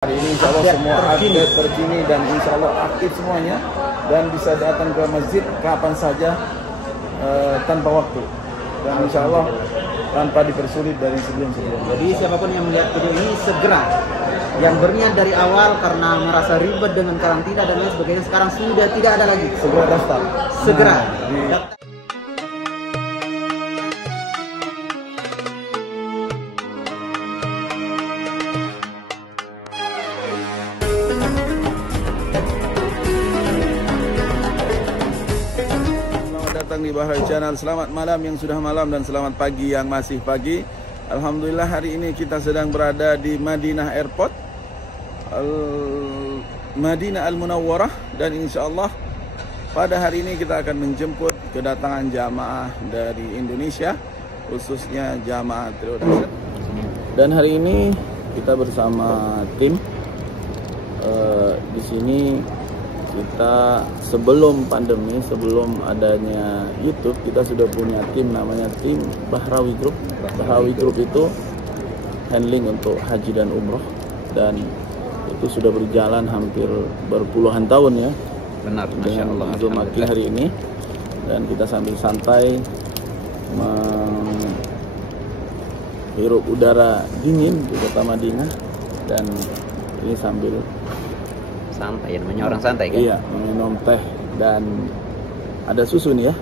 Hari ini insya Allah semua update terkini dan insya Allah aktif semuanya dan bisa datang ke masjid kapan saja tanpa waktu dan insya Allah tanpa dipersulit dari sebelum-sebelumnya. Jadi siapapun yang melihat video ini segera, yang berniat dari awal karena merasa ribet dengan karantina dan lain sebagainya, sekarang sudah tidak ada lagi. Segera daftar. Segera. Daftar. Datang di Bahari Channel. Selamat malam yang sudah malam dan selamat pagi yang masih pagi. Alhamdulillah hari ini kita sedang berada di Madinah Airport, Madinah Al-Munawwarah, dan insya Allah pada hari ini kita akan menjemput kedatangan jamaah dari Indonesia, khususnya jamaah Trio. Dan hari ini kita bersama tim di sini. Kita sebelum pandemi, sebelum adanya YouTube, kita sudah punya tim namanya tim Bahrawi Group. Bahrawi Group itu handling untuk haji dan umroh, dan itu sudah berjalan hampir berpuluhan tahun ya. Benar, Masya Allah. Dengan hari ini, dan kita sambil santai menghirup udara dingin di kota Madinah, dan ini sambil santai, namanya orang santai kan? Iya, minum teh dan ada susu nih ya.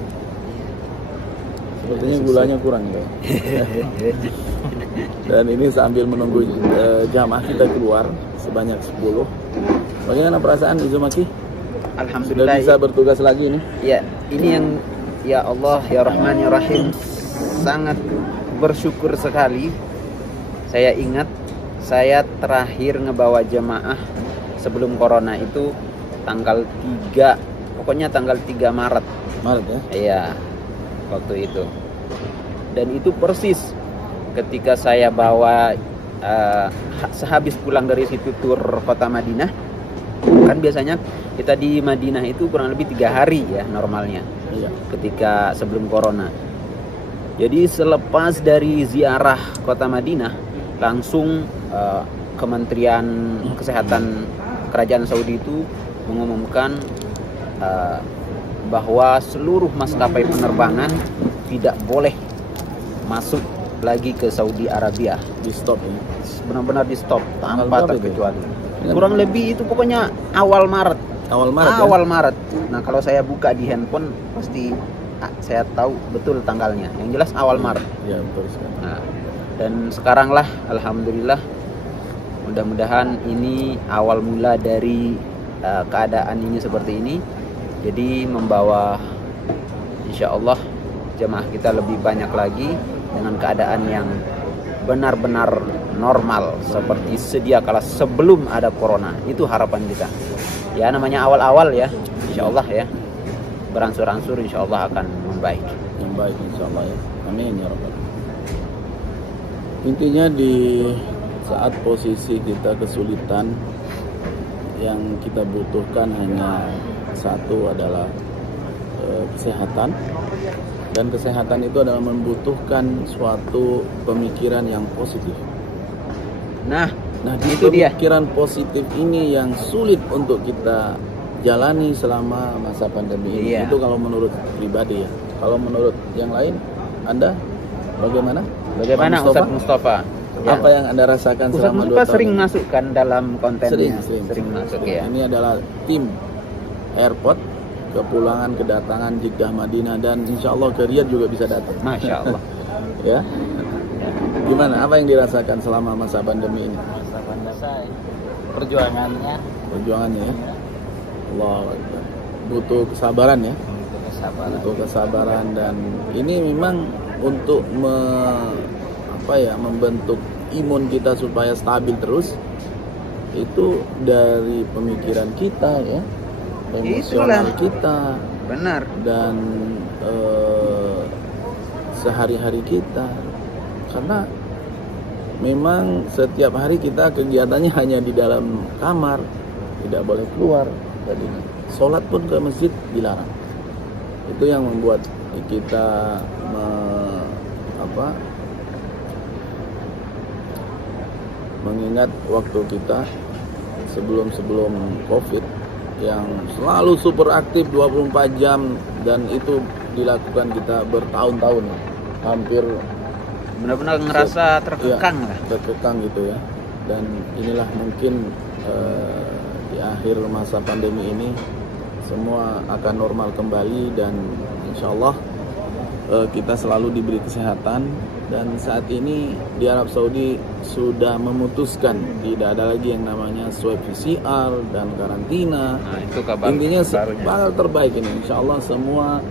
Sepertinya gulanya kurang ya. Dan ini sambil menunggu jamaah kita keluar sebanyak 10. Bagaimana perasaan Izumaki? Alhamdulillah. Sudah bisa bertugas lagi nih? Ya, ini yang ya Allah ya Rahman ya Rahim, sangat bersyukur sekali. Saya ingat saya terakhir ngebawa jemaah sebelum corona itu tanggal 3, pokoknya tanggal 3 Maret. Maret ya? Iya, waktu itu. Dan itu persis ketika saya bawa sehabis pulang dari situ tur kota Madinah. Kan biasanya kita di Madinah itu kurang lebih 3 hari ya normalnya. Iya. Ketika sebelum corona. Jadi selepas dari ziarah kota Madinah, langsung Kementerian Kesehatan Kerajaan Saudi itu mengumumkan bahwa seluruh maskapai penerbangan tidak boleh masuk lagi ke Saudi Arabia. Di stop ya? Benar-benar di stop tanpa terkecuali. Ya? Kurang lebih itu pokoknya awal Maret. Awal Maret. Awal Maret. Nah, kalau saya buka di handphone pasti saya tahu betul tanggalnya. Yang jelas awal Maret. Ya, betul sekali. Nah, dan sekarang lah alhamdulillah, mudah-mudahan ini awal mula dari keadaan ini seperti ini. Jadi membawa insya Allah jemaah kita lebih banyak lagi dengan keadaan yang benar-benar normal seperti sedia kala sebelum ada corona. Itu harapan kita. Ya, namanya awal-awal ya, insya Allah ya, beransur-ansur insya Allah akan membaik. Membaik insya Allah ya. Amin ya Rabbal. Intinya di saat posisi kita kesulitan, yang kita butuhkan hanya satu adalah kesehatan, dan kesehatan itu adalah membutuhkan suatu pemikiran yang positif. Nah di itu dia. pemikiran positif ini yang sulit untuk kita jalani selama masa pandemi ini. Iya. Itu kalau menurut pribadi ya. Kalau menurut yang lain, Anda bagaimana? Bagaimana Ustadz Mustafa? Ya. Apa yang Anda rasakan Ustadz selama 2 Mustafa tahun? sering masukkan dalam kontennya. Sering masuk ya. Ini adalah tim airport, kepulangan kedatangan Jeddah Madinah, dan insya Allah ke Riyadh juga bisa datang. Masya Allah. Ya. Gimana? Apa yang dirasakan selama masa pandemi ini? Masa pandemi Perjuangannya ya. Allah Akbar. Butuh kesabaran ya. Butuh kesabaran, dan ini memang untuk membentuk imun kita supaya stabil terus, itu dari pemikiran kita ya, emosional kita, Benar. dan sehari-hari kita, karena memang setiap hari kita kegiatannya hanya di dalam kamar, tidak boleh keluar. Jadi sholat pun ke masjid dilarang. Itu yang membuat kita mengingat waktu kita sebelum COVID yang selalu super aktif 24 jam, dan itu dilakukan kita bertahun-tahun, hampir Benar-benar ngerasa terkekang lah. terkekang gitu ya. Dan inilah mungkin di akhir masa pandemi ini semua akan normal kembali, dan insya Allah kita selalu diberi kesehatan. Dan saat ini di Arab Saudi sudah memutuskan tidak ada lagi yang namanya swab PCR dan karantina. Nah, itu kabar Intinya barunya. bakal terbaik ini, insya Allah semua,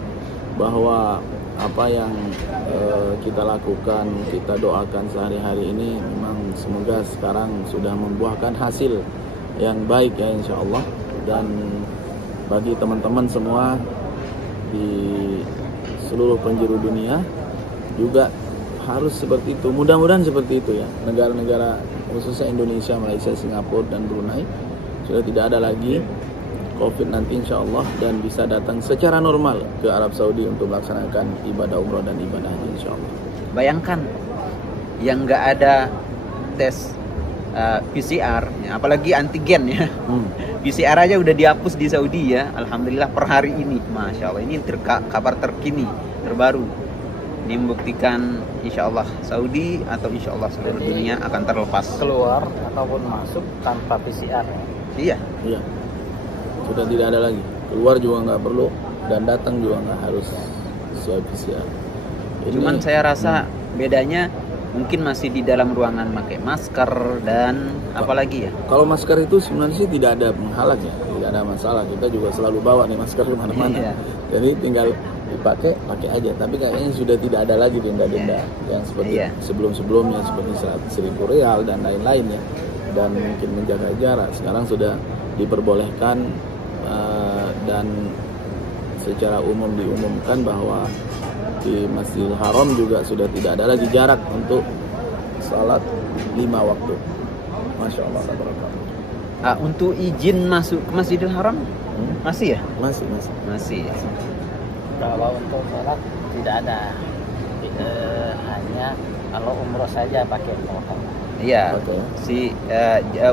bahwa apa yang kita lakukan, kita doakan sehari-hari ini memang semoga sekarang sudah membuahkan hasil yang baik ya insya Allah. Dan bagi teman-teman semua di seluruh penjuru dunia juga harus seperti itu, mudah-mudahan seperti itu ya. Negara-negara khususnya Indonesia, Malaysia, Singapura dan Brunei sudah tidak ada lagi COVID nanti insya Allah, dan bisa datang secara normal ke Arab Saudi untuk melaksanakan ibadah umrah dan ibadah haji insya Allah. Bayangkan yang nggak ada tes PCR, ya, apalagi antigen ya. PCR aja udah dihapus di Saudi ya. Alhamdulillah per hari ini, masya Allah, ini kabar terkini terbaru. Ini membuktikan insya Allah Saudi atau insya Allah seluruh dunia akan terlepas. Keluar ataupun masuk tanpa PCR. Iya. Iya, sudah tidak ada lagi. Keluar juga nggak perlu, dan datang juga nggak harus swab PCR. Cuman saya rasa bedanya mungkin masih di dalam ruangan pakai masker dan apalagi ya. Kalau masker itu sebenarnya sih tidak ada penghalang ya, tidak ada masalah. Kita juga selalu bawa nih masker kemana-mana. Iya. Jadi tinggal pakai aja. Tapi kayaknya sudah tidak ada lagi denda-denda yang seperti sebelum-sebelumnya, seperti 100.000 rial dan lain-lain ya. Dan mungkin menjaga jarak. Sekarang sudah diperbolehkan, dan secara umum diumumkan bahwa di Masjidil Haram juga sudah tidak ada lagi jarak untuk salat 5 waktu. Masya Allah. Untuk izin masuk ke Masjidil Haram masih ya? Masih. Kalau untuk sholat tidak ada, hanya kalau umroh saja pakai tawakal. Iya. Oke.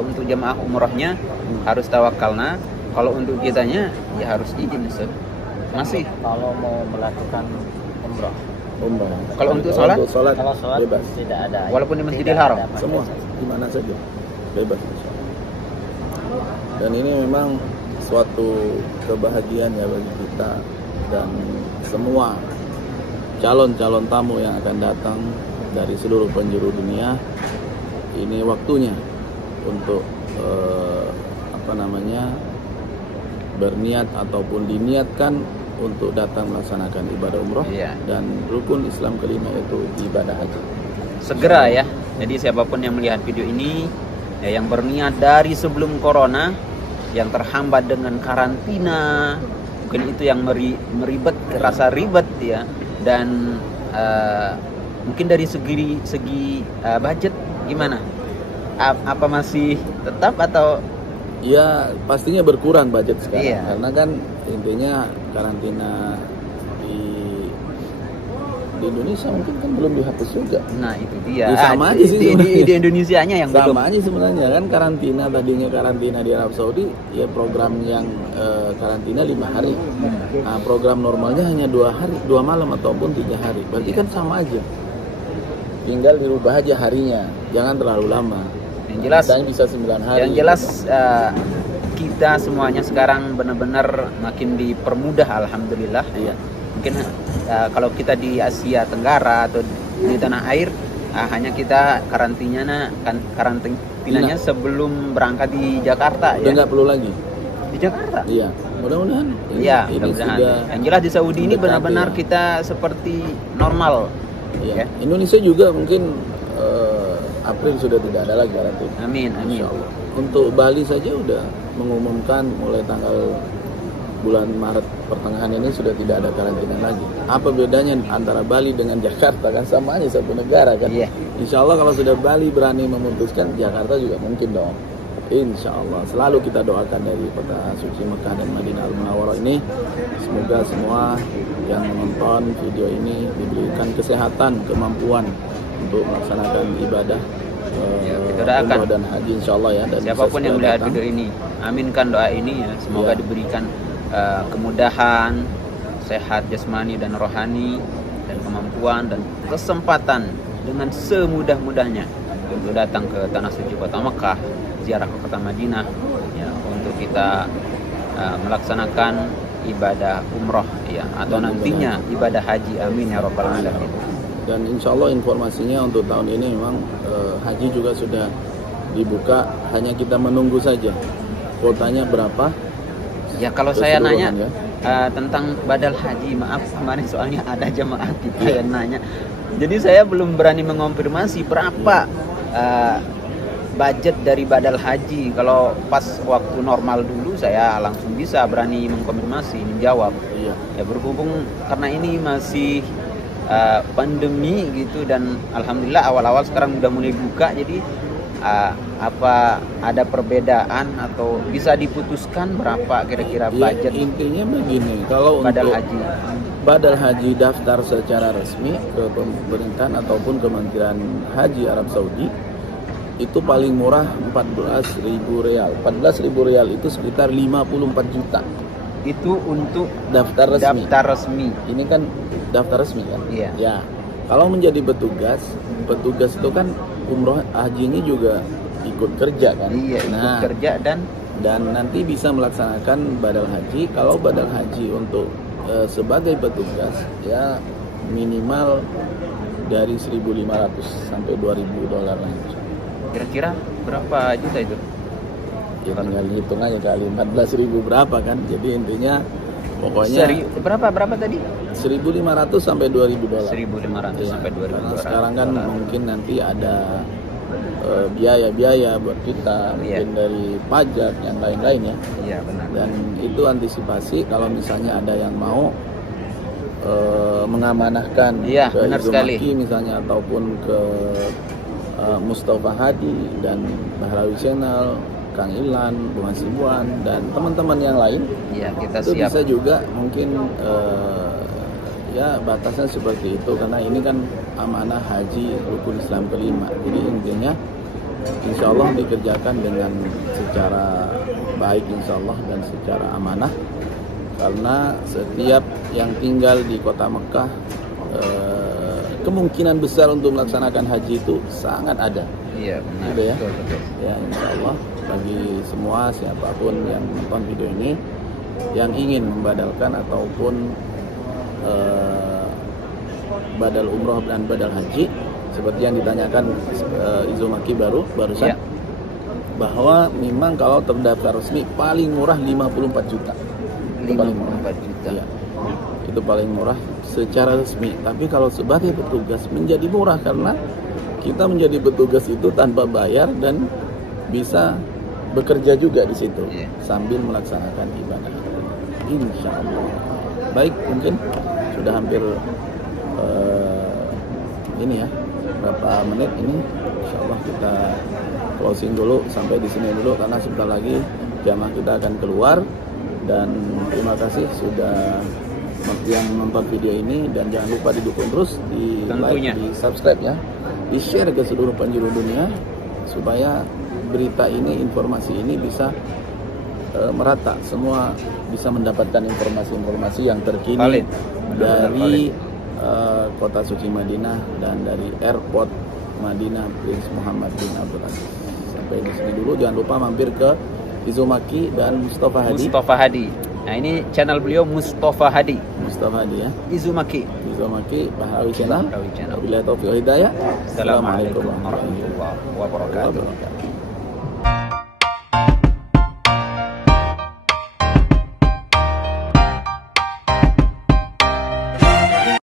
Untuk jemaah umrohnya harus tawakalna. Kalau untuk kitanya ya harus izin Ustaz. Masih. Kalau mau melakukan umroh. Kalau untuk sholat? Kalau sholat bebas. tidak ada. Walaupun di Masjidil Tidak Haram? ada pakai Semua saja. di mana saja bebas. Dan ini memang suatu kebahagiaan ya bagi kita dan semua calon-calon tamu yang akan datang dari seluruh penjuru dunia. Ini waktunya untuk berniat ataupun diniatkan untuk datang melaksanakan ibadah umroh. Iya. Dan rukun Islam kelima itu ibadah haji. Segera ya. Jadi siapapun yang melihat video ini ya, yang berniat dari sebelum corona, yang terhambat dengan karantina, mungkin itu yang rasa ribet ya. Dan mungkin dari segi budget gimana? Apa masih tetap atau? Ya pastinya berkurang budget sekarang. Iya. Karena kan intinya karantina di Indonesia mungkin kan belum dihapus juga. Nah itu dia. Ya, sama aja sih di sebenarnya. Indonesianya yang belum. Sama aja sebenarnya kan, karantina tadinya karantina di Arab Saudi ya program yang karantina 5 hari. Nah, program normalnya hanya 2 hari, 2 malam ataupun 3 hari. Berarti kan sama aja. Tinggal dirubah aja harinya, jangan terlalu lama. Yang jelas, dan bisa 9 hari. yang jelas kita semuanya sekarang benar-benar makin dipermudah, alhamdulillah. Iya. Mungkin kalau kita di Asia Tenggara atau di tanah air, hanya kita karantinanya sebelum berangkat di Jakarta. Udah Ya. nggak perlu lagi. Di Jakarta. Iya. Mudah-mudahan. Iya, Ini mudah-mudahan. sudah Yang jelas di Saudi ini mendekati benar-benar ya. kita seperti normal. Iya. Ya. Indonesia juga mungkin April sudah tidak ada lagi karantina. Amin, amin. Insya Allah. Untuk Bali saja udah mengumumkan mulai tanggal bulan Maret pertengahan ini sudah tidak ada karantina lagi. Apa bedanya antara Bali dengan Jakarta? Kan sama aja satu negara kan. Iya. Insya Allah kalau sudah Bali berani memutuskan, Jakarta juga mungkin dong. Insya Allah selalu kita doakan dari kota suci Mekah dan Madinah Al-Munawwarah ini, semoga semua yang menonton video ini diberikan kesehatan, kemampuan untuk melaksanakan ibadah kita doakan umrah dan haji insya Allah ya. Dan siapapun yang melihat video ini, aminkan doa ini ya, semoga diberikan kemudahan, sehat jasmani dan rohani, dan kemampuan dan kesempatan dengan semudah-mudahnya untuk datang ke tanah suci kota Mekah, ziarah ke kota Madinah ya, untuk kita melaksanakan ibadah umroh ya, atau nantinya ibadah haji, amin ya rabbal alamin. Dan insya Allah informasinya untuk tahun ini memang haji juga sudah dibuka, hanya kita menunggu saja kuotanya berapa. Ya kalau saya nanya ya. Tentang badal haji, maaf kemarin soalnya ada jemaah kita yang nanya, jadi saya belum berani mengonfirmasi berapa budget dari badal haji. Kalau pas waktu normal dulu saya langsung bisa berani mengkonfirmasi, menjawab. Iya. Ya berhubung karena ini masih pandemi gitu, dan alhamdulillah awal-awal sekarang udah mulai buka, jadi apa ada perbedaan atau bisa diputuskan berapa kira-kira budget? Ya, intinya begini, kalau badal untuk haji, badal haji daftar secara resmi ke pemerintahan ataupun Kementerian Haji Arab Saudi itu paling murah 14.000 real. 14.000 real itu sekitar 54 juta. Itu untuk Daftar resmi. daftar resmi. Ini kan daftar resmi kan? Iya. Ya. Kalau menjadi petugas itu kan umroh hajinya juga ikut kerja kan? Iya, ikut kerja dan nanti bisa melaksanakan badal haji. Kalau badal haji untuk sebagai petugas ya minimal dari 1.500 sampai 2.000 dolar lah. Kira-kira berapa juta itu? Ya tinggal hitung aja kali 14.000 berapa kan. Jadi intinya pokoknya berapa tadi? 1.500 sampai 2.000 dolar. 1.500 Ya, sampai 2.000 karena dolar. sekarang kan mungkin nanti ada biaya-biaya buat kita, mungkin dari pajak yang lain-lain ya. Iya benar. Dan itu antisipasi kalau misalnya ada yang mau mengamanahkan ke benar sekali. Izumaki misalnya, ataupun ke Mustafa Hadi dan Bahrawi Channel, Kang Ilan, Bung Hasibuan dan teman-teman yang lain. Iya, kita itu siap. bisa juga mungkin ya batasnya seperti itu, karena ini kan amanah haji rukun Islam kelima. Jadi intinya insya Allah dikerjakan dengan secara baik insya Allah dan secara amanah, karena setiap yang tinggal di kota Mekah kemungkinan besar untuk melaksanakan haji itu sangat ada. Iya benar. Gitu ya. Betul. Ya insya Allah bagi semua siapapun yang menonton video ini yang ingin membadalkan ataupun badal umroh dan badal haji seperti yang ditanyakan Izumaki barusan Ya. bahwa memang kalau terdaftar resmi paling murah 54 juta. Itu paling murah. 54 juta. Ya. Itu paling murah secara resmi. Tapi kalau sebagai petugas menjadi murah karena kita menjadi petugas itu tanpa bayar dan bisa bekerja juga di situ sambil melaksanakan ibadah. Insya Allah. Baik, mungkin sudah hampir ini ya, berapa menit ini. Insya Allah kita closing dulu sampai di sini dulu karena sebentar lagi jamaah kita akan keluar. Dan terima kasih sudah yang menonton video ini, dan jangan lupa didukung terus, di like, di subscribe ya, di share ke seluruh penjuru dunia supaya berita ini, informasi ini bisa merata, semua bisa mendapatkan informasi-informasi yang terkini dari kota suci Madinah dan dari airport Madinah Prince Muhammad bin Abdul Aziz. Sampai di sini dulu, jangan lupa mampir ke Izumaki dan Mustafa Hadi. Nah ini channel beliau Mustafa Hadi ya. Izumaki Bahrawi Channel. Wabillahi taufiq wal hidayah. Assalamualaikum warahmatullahi wabarakatuh.